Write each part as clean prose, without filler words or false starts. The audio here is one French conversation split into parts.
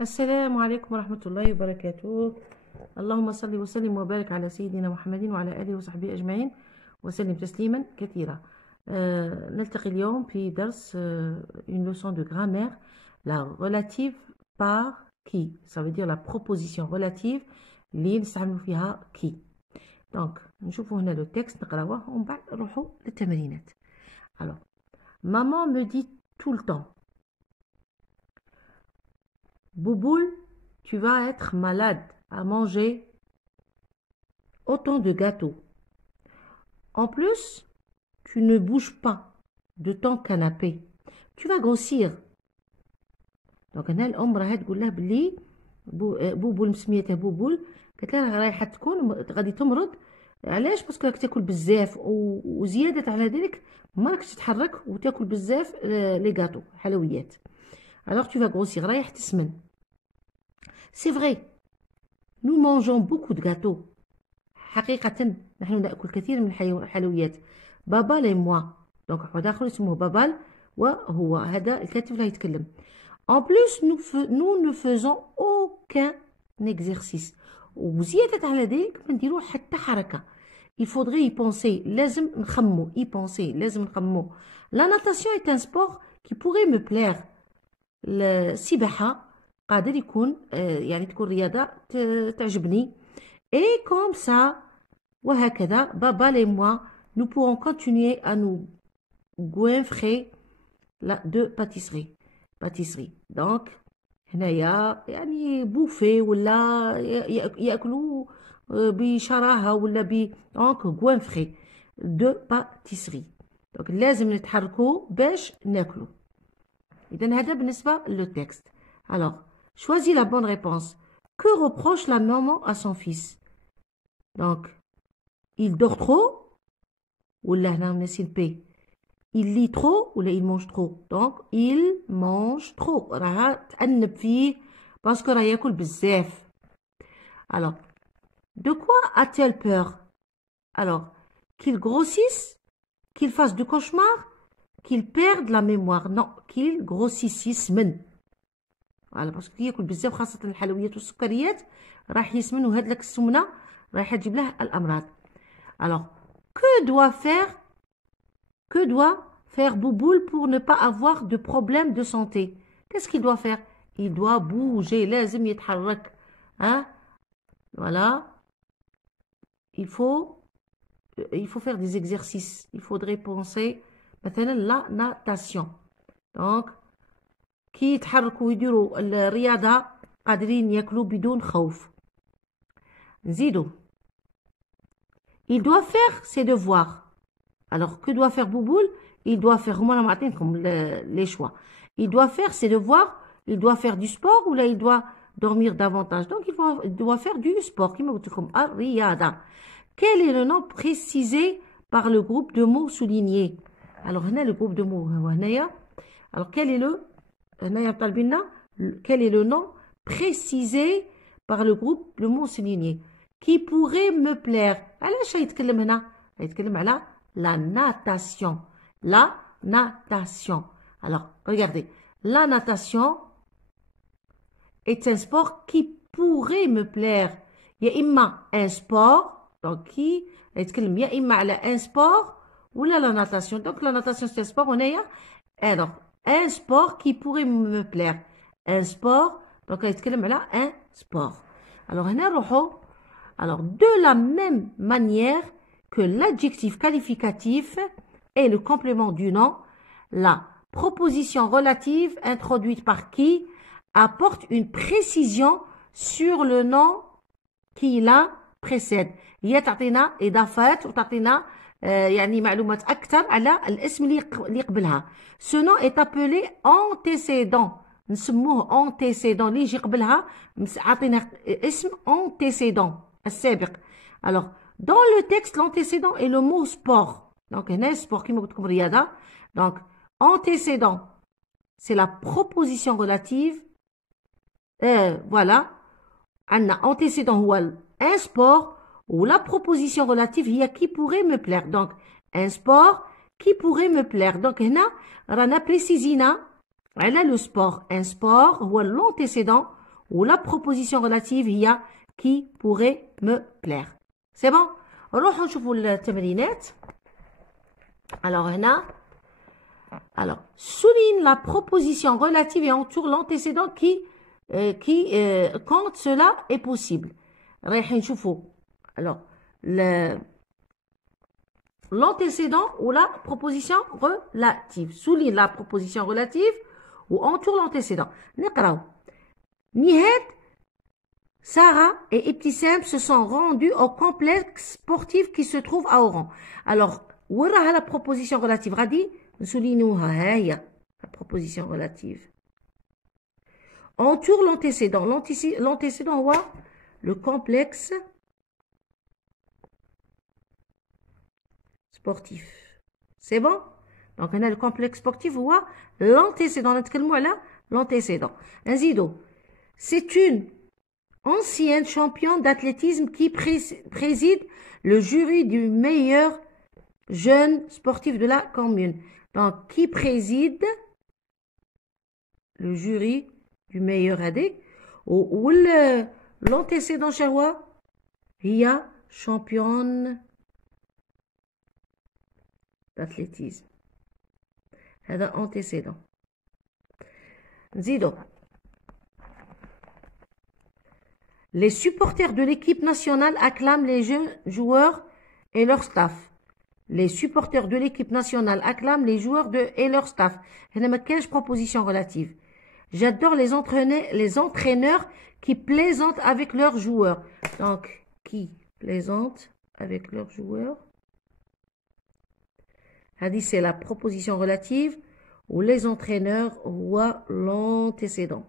السلام عليكم ورحمة الله وبركاته. اللهم صل وسلم وبارك على سيدنا محمد وعلى آله وصحبه أجمعين وسلم تسليما كثيرا. نلتقي اليوم في درس une leçon de grammaire, la relative par qui. Ça veut dire la proposition relative اللي نستعملوا فيها qui. Donc نشوفوا هنا le texte نقراوه ومن بعد نروحوا للتمرينات. Alors, maman me dit tout le temps: Bouboule, tu vas être malade à manger autant de gâteaux. En plus, tu ne bouges pas de ton canapé. Tu vas grossir. Donc هنا الأم راهي تقول له بلي بوبول مسميته بوبول، قالت له رايحة تكون غادي تمرض. علاش؟ باسكو راك تاكل بزاف وزيادة على ذلك ما راكش تتحرك وتاكل بزاف لي غاتو حلويات. Alors tu vas grossir، رايح تسمن. C'est vrai, nous mangeons beaucoup de gâteaux. حقيقة نحن نأكل كثير من الحلويات. بابال et moi. donc واحد آخر اسمه بابال وهو هذا الكاتب اللي يتكلم. En plus nous ne faisons aucun exercice. وزيادة على ذلك ما نديرو حتى حركة. Il faudrait y penser. لازم نخمو. y penser. لازم نخمو. La natation est un sport qui pourrait me plaire. السباحة قادر يكون يعني تكون رياضة تعجبني. Et comme ça وهكذا بابا et moi nous pourrons continuer à nous goinfrer de pâtisserie. donc هنايا يعني بوفي ولا ياكلوا بشراهة ولا donc goinfrer de pâtisserie. donc لازم نتحركوا باش ناكلوا. إذن هذا بالنسبة للتكست. Alors, choisis la bonne réponse. Que reproche la maman à son fils? Donc, il dort trop ou là, c'est le P. Il lit trop ou là, il mange trop. Donc, il mange trop. Parce que là, il bzef. Alors, de quoi a-t-elle peur? Alors, qu'il grossisse, qu'il fasse du cauchemar, qu'il perde la mémoire. Non, qu'il grossisse من. voilà, parce que ياكل بزاف خاصة الحلويات والسكريات راح يسمن وهاد لك السمنة راح تجيب له الأمراض. alors que doit faire Bouboule pour ne pas avoir de problème de santé? qu'est-ce qu'il doit faire? il doit bouger. لازم يتحرك. hein? voilà, il faut faire des exercices. il faudrait penser مثلا la natation. donc كي يتحركوا ويديروا الرياضة قادرين ياكلوا بدون خوف. نزيدوا. il doit faire ses devoirs. alors que doit faire Bouboule? il doit faire هما راهم عاطينكم les choix. il doit faire ses devoirs, il doit faire du sport ou là il doit dormir davantage. donc il doit faire du sport كيما قلت لكم الرياضة. quel est le nom précisé par le groupe de mots soulignés? alors هنا le groupe de mots هو هنايا. alors quel est le quel est le nom précisé par le groupe le mot souligné qui pourrait me plaire? علاش يتكلم هنا؟ يتكلم على la natation. la natation. alors regardez, la natation est un sport qui pourrait me plaire. يا إما un sport donc qui يتكلم يا إما على un sport ولا la natation. donc la natation c'est un sport هنايا. alors un sport qui pourrait me plaire. un sport donc يتكلم على un sport. alors هنا نروحوا. alors de la même manière que l'adjectif qualificatif est le complément du nom, la proposition relative introduite par qui apporte une précision sur le nom qui la précède. هي تعطينا إضافات وتعطينا يعني معلومات أكثر على الاسم اللي قبلها. ce nom est appelé antécédent. نسموه antécédent. اللي يجي قبلها عطينا اسم antécédent السابق. alors dans le texte l'antécédent est le mot sport. donc هنا sport كيما قلت لكم رياضة. donc antécédent c'est la proposition relative. voilà, عندنا antécédent هو un sport ou la proposition relative هي qui pourrait me plaire. donc un sport qui pourrait me plaire. donc هنا رانا بريسيزينا على لو سبور. ان سبور هو l'antécédent ou la proposition relative هي qui pourrait me plaire. C'est bon? نروحوا نشوفوا التمرينات. Alors هنا alors souligne la proposition relative et entoure l'antécédent qui quand cela est possible. رايحين نشوفوا alors l'antécédent ou la proposition relative. Souligne la proposition relative ou entoure l'antécédent. نقراو. Nihed, Sarah et Ibtissam se sont rendus au complexe sportif qui se trouve à Oran. Alors, où est la proposition relative? Radi, soulignons-la, la proposition relative. Entoure l'antécédent. L'antécédent, le complexe sportif. C'est bon? Donc, on a le complexe sportif ou l'antécédent. L'antécédent. Un zido. C'est une ancienne championne d'athlétisme qui préside le jury du meilleur jeune sportif de la commune. Donc, qui préside le jury du meilleur AD ou l'antécédent chawa, il y a championne d'athlétisme. C'est un antécédent. Zido. Les supporters de l'équipe nationale acclament les jeunes joueurs et leur staff. Les supporters de l'équipe nationale acclament les joueurs et leur staff. Quelle proposition relative? J'adore les entraîneurs qui plaisantent avec leurs joueurs. Donc, qui plaisantent avec leurs joueurs? C'est la proposition relative ou les entraîneurs ou l'antécédent.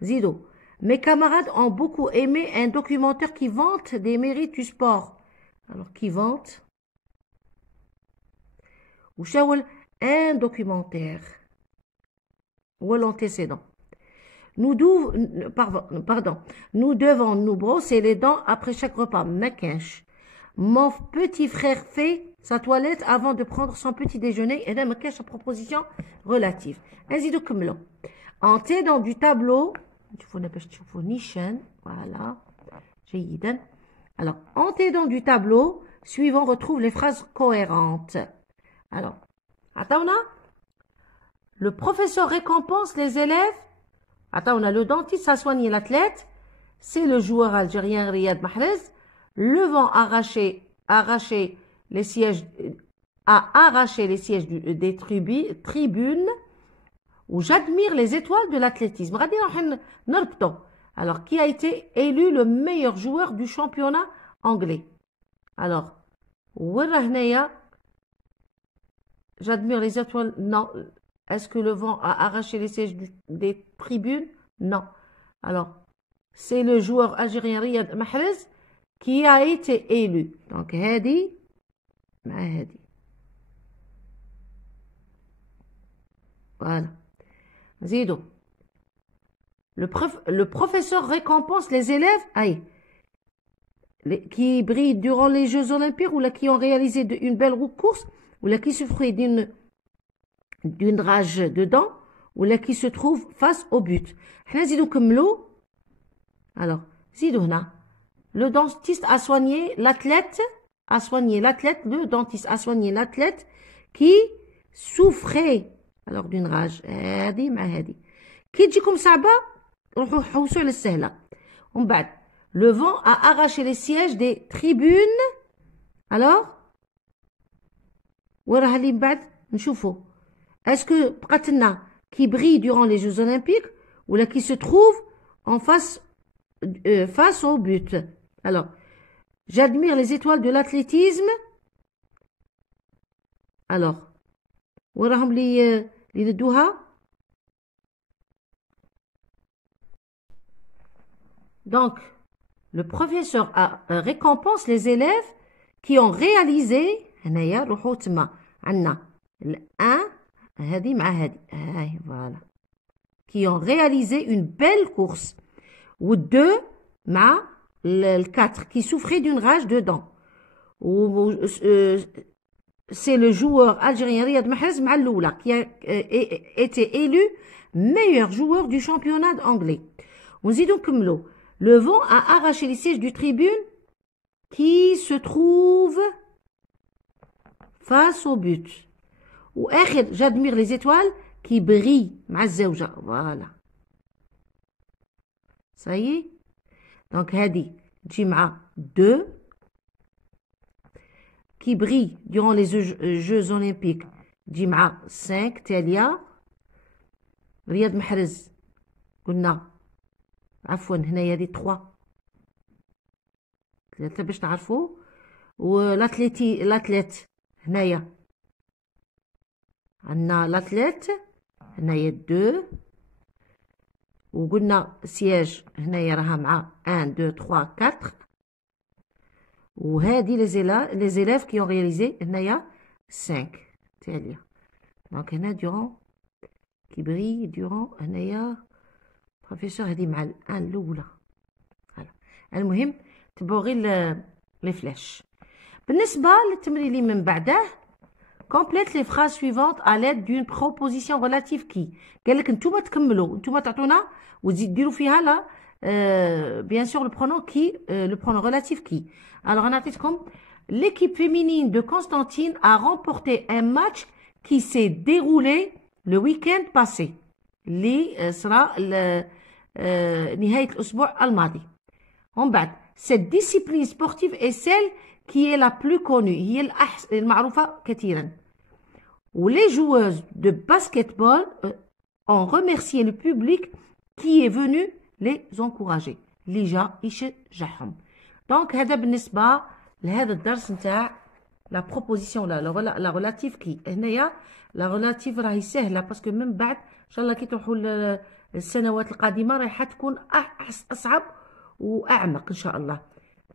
Zido. Mes camarades ont beaucoup aimé un documentaire qui vante des mérites du sport. Alors, qui vante? Ou un documentaire. Ou l'antécédent. Nous devons nous brosser les dents après chaque repas. Makinch. Mon petit frère fait sa toilette avant de prendre son petit déjeuner. Et là, makinch sa proposition relative. Azido Kumlo. En t'aidant du tableau, voilà. Alors, en t'aidant du tableau suivant, retrouve les phrases cohérentes. Alors, attends, le professeur récompense les élèves. Attends, le dentiste a soigné l'athlète. C'est le joueur algérien Riyad Mahrez. Le vent a arraché les sièges des tribunes. Où j'admire les étoiles de l'athlétisme. Alors, qui a été élu le meilleur joueur du championnat anglais? Alors, j'admire les étoiles. Non. Est-ce que le vent a arraché les sièges des tribunes? Non. Alors, c'est le joueur algérien Riyad Mahrez qui a été élu. Donc, Hadi, Mahdi. Voilà. Zido. Le professeur récompense les élèves qui brillent durant les Jeux Olympiques ou qui ont réalisé une belle course ou qui souffraient d'une rage de dents ou qui se trouvent face au but. Alors, Zido, le dentiste a soigné l'athlète, le dentiste a soigné l'athlète qui souffrait alors d'une rage. هذه مع هذه. كي تجيكم صعبة روحوا حوسوا على السهلة. ومن بعد le vent a arraché les sièges des tribunes. Alors وين راها اللي من بعد نشوفوا. Est-ce que بقات لنا qui brille durant les Jeux Olympiques ou là qui se trouve en face au but. Alors j'admire les étoiles de l'athlétisme. Alors وين راهم اللي ندوها. Donc, le professeur récompense les élèves qui ont réalisé, هنايا روحوا تما عندنا الان هذه مع هذه voilà, qui ont réalisé une belle course, ou deux مع le 4 qui souffrait d'une rage de dents. C'est le joueur algérien Riyad Mahrez مع الأولى qui a été élu meilleur joueur du championnat anglais. ونزيدو نكملو. Le vent a arraché les sièges du tribune qui se trouve face au but. واخر j'admire les étoiles qui brillent مع الزوجة. voilà. ça y est. donc هذه تجي مع 2 qui brille durant les Jeux olympiques تجي مع 5 تالية. رياض محرز قلنا عفوا هنايا هذه 3 باش نعرفوا. لاتليت هنايا عندنا لاتليت هنايا 2 وقلنا سياج هنايا راها مع 1 2 3 4 وهذه لي زيلاف كي اون رياليزي هنايا 5 تالية. دونك هنا دورون كي بري دورون هنايا بروفيسور هذه مع الان الاولى. المهم تبعوا غير لي فلاش. بالنسبه للتمرين اللي من بعده complète les phrases suivantes à l'aide d'une proposition relative qui. قال لك نتوما تكملوا نتوما تعطونا وتزيد ديروا فيها لا bien sûr le pronom qui le pronom relatif qui. alors انا عطيتكم l'équipe féminine de Constantine a remporté un match qui s'est déroulé le week-end passé اللي صرا نهاية الأسبوع الماضي. ومن بعد cette discipline sportive est celle qui est la plus connue هي المعروفة كثيرا. les joueuses de basketball ont remercié le public qui est venu les encourager اللي جا يشجعهم. دونك هذا بالنسبة لهذا الدرس نتاع لا بروبوزيسيون لا ريلاتيف كي. هنايا لا ريلاتيف راهي سهلة باسكو من بعد ان شاء الله كي تروحوا السنوات القادمة راح تكون أصعب وأعمق إن شاء الله.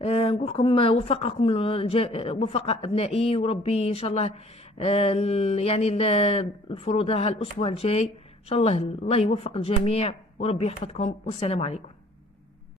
نقول لكم وفقكم وفق أبنائي وربي إن شاء الله يعني الفروض راها الأسبوع الجاي إن شاء الله. الله يوفق الجميع وربي يحفظكم والسلام عليكم.